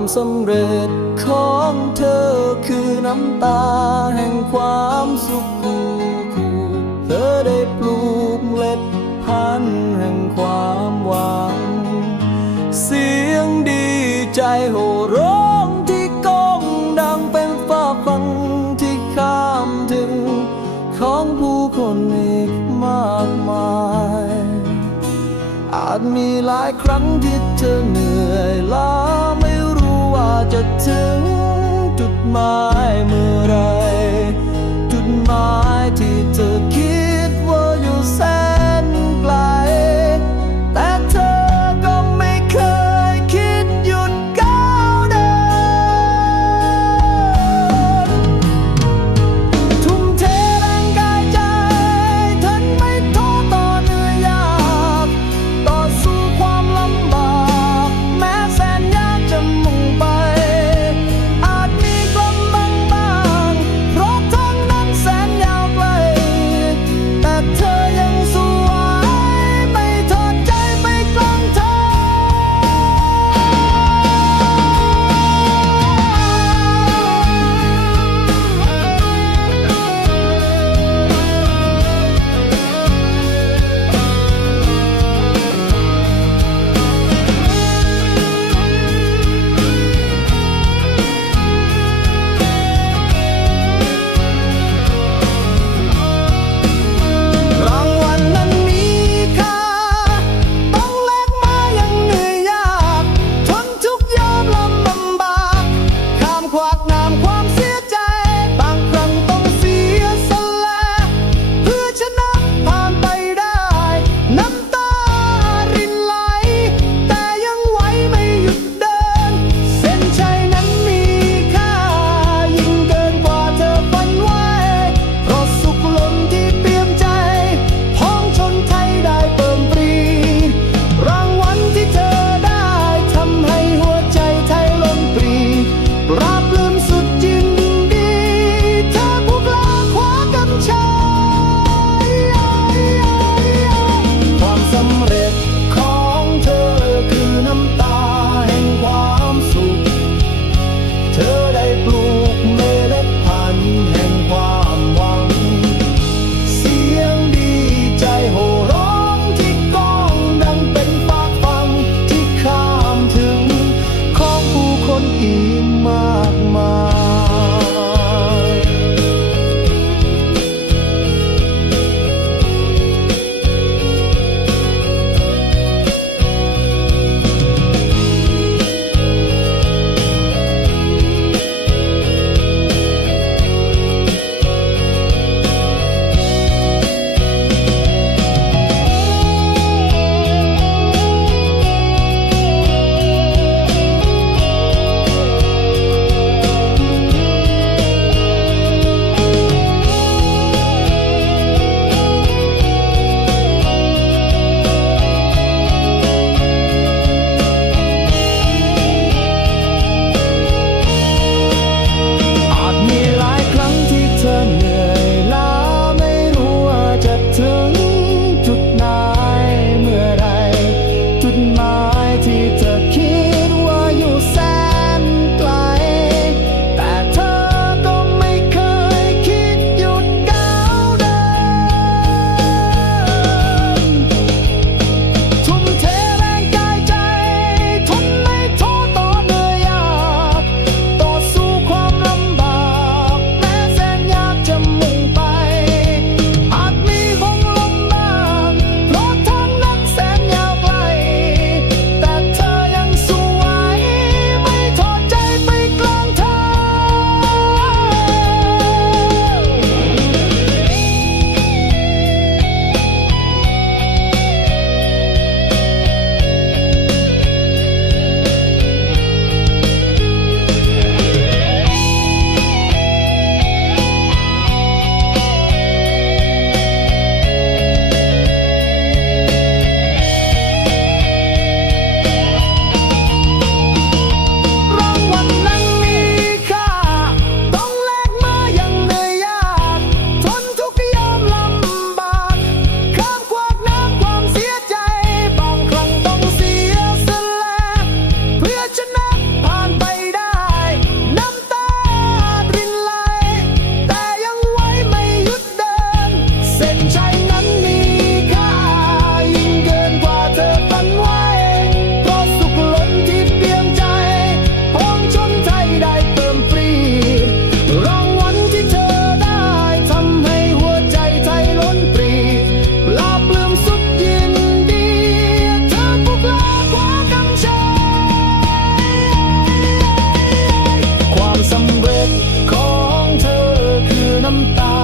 ความสำเร็จของเธอคือน้ำตาแห่งความสุขคู่คู่เธอได้ปลูกเมล็ดพันธุ์แห่งความหวัง เสียงดีใจโห่ร้องที่ก้องดังเป็นฟ้าฟังที่ข้ามถึง ของผู้คนอีกมากมาย อาจมีหลายครั้งที่เธอเหนื่อยล้า จะถึงจุดหมายเมื่อไร ของเธอคือน้ำตา